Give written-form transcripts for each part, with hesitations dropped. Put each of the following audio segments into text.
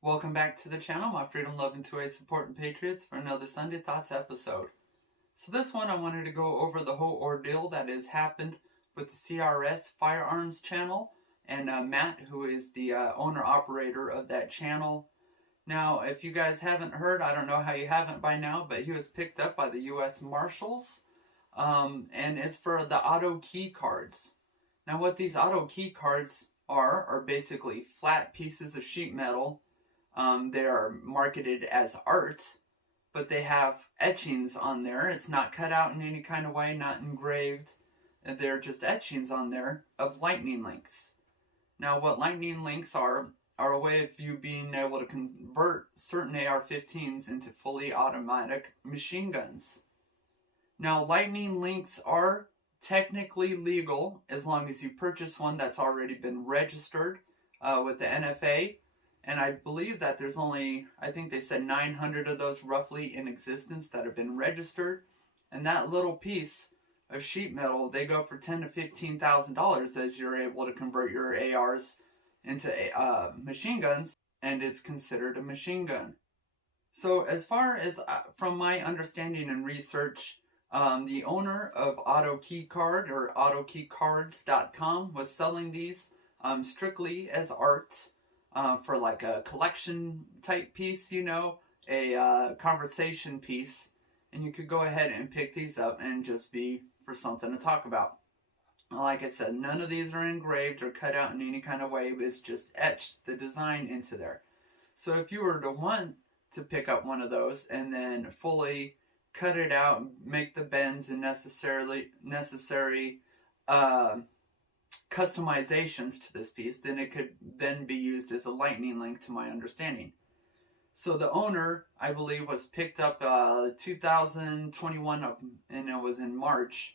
Welcome back to the channel, my freedom-loving 2A supporting patriots, for another Sunday Thoughts episode. So this one I wanted to go over the whole ordeal that has happened with the CRS Firearms channel and Matt, who is the owner-operator of that channel. Now, if you guys haven't heard, I don't know how you haven't by now, but he was picked up by the U.S. Marshals, and it's for the auto key cards. Now, what these auto key cards are basically flat pieces of sheet metal. They are marketed as art, but they have etchings on there. It's not cut out in any kind of way, not engraved. They're just etchings on there of lightning links. Now, what lightning links are a way of you being able to convert certain AR-15s into fully automatic machine guns. Now, lightning links are technically legal as long as you purchase one that's already been registered with the NFA. And I believe that there's only, I think they said 900 of those roughly in existence that have been registered. And that little piece of sheet metal, they go for $10,000 to $15,000 as you're able to convert your ARs into machine guns, and it's considered a machine gun. So as far as from my understanding and research, the owner of AutoKeyCard or AutoKeyCards.com was selling these strictly as art. For like a collection type piece, you know, a conversation piece, and you could go ahead and pick these up and just be for something to talk about. Like I said, none of these are engraved or cut out in any kind of way. It's just etched the design into there. So if you were to want to pick up one of those and then fully cut it out, make the bends and necessary customizations to this piece, then it could then be used as a lightning link, to my understanding. So the owner, I believe, was picked up 2021 and it was in March,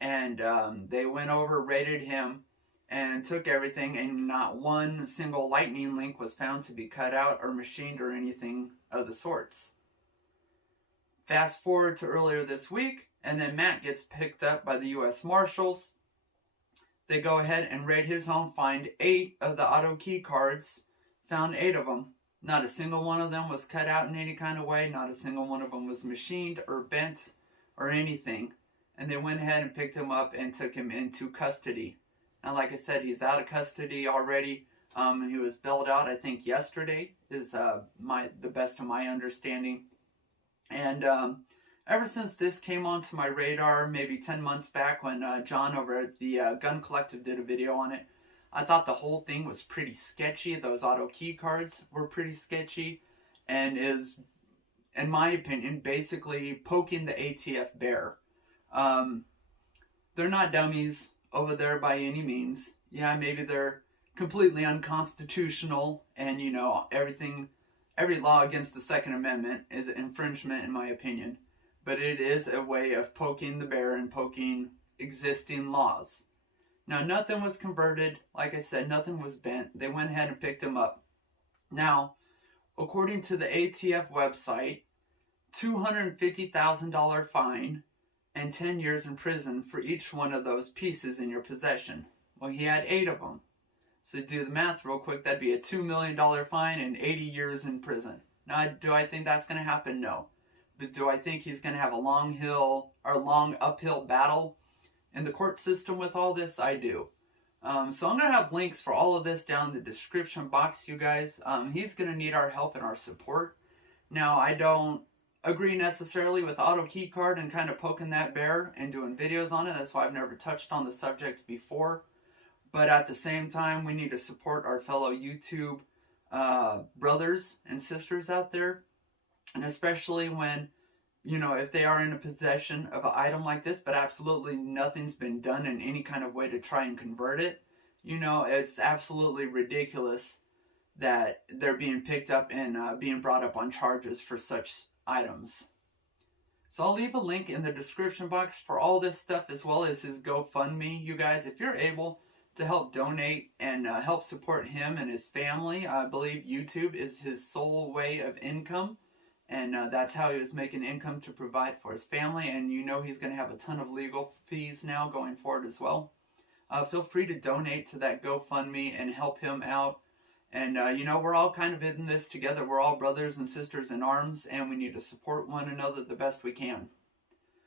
and they went over, rated him, and took everything, and not one single lightning link was found to be cut out or machined or anything of the sorts. Fast forward to earlier this week, and then Matt gets picked up by the U.S. Marshals. They go ahead and raid his home, find 8 of the auto key cards, found 8 of them. Not a single one of them was cut out in any kind of way. Not a single one of them was machined or bent or anything. And they went ahead and picked him up and took him into custody. Now, like I said, he's out of custody already. He was bailed out, I think, yesterday, is the best of my understanding. And ever since this came onto my radar, maybe 10 months back when John over at the Gun Collective did a video on it, I thought the whole thing was pretty sketchy. Those auto key cards were pretty sketchy, and is, in my opinion, basically poking the ATF bear. They're not dummies over there by any means. Yeah, maybe they're completely unconstitutional, and you know, every law against the Second Amendment is an infringement, in my opinion. But it is a way of poking the bear and poking existing laws. Now, nothing was converted. Like I said, nothing was bent. They went ahead and picked him up. Now, according to the ATF website, $250,000 fine and 10 years in prison for each one of those pieces in your possession. Well, he had 8 of them. So do the math real quick. That'd be a $2 million fine and 80 years in prison. Now, do I think that's going to happen? No. But do I think he's going to have a long uphill battle in the court system with all this? I do. So I'm going to have links for all of this down in the description box, you guys. He's going to need our help and our support. Now, I don't agree necessarily with auto key card and kind of poking that bear and doing videos on it. That's why I've never touched on the subject before. But at the same time, we need to support our fellow YouTube brothers and sisters out there. And especially when, you know, if they are in a possession of an item like this, but absolutely nothing's been done in any kind of way to try and convert it, you know, it's absolutely ridiculous that they're being picked up and being brought up on charges for such items. So I'll leave a link in the description box for all this stuff, as well as his GoFundMe. You guys, if you're able to help donate and help support him and his family, I believe YouTube is his sole way of income. And that's how he was making income to provide for his family. And you know he's going to have a ton of legal fees now going forward as well. Feel free to donate to that GoFundMe and help him out. And, you know, we're all kind of in this together. We're all brothers and sisters in arms, and we need to support one another the best we can.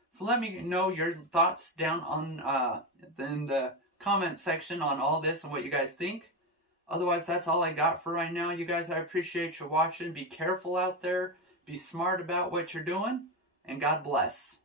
So let me know your thoughts down on in the comment section on all this and what you guys think. Otherwise, that's all I got for right now. You guys, I appreciate you watching. Be careful out there. Be smart about what you're doing. And God bless.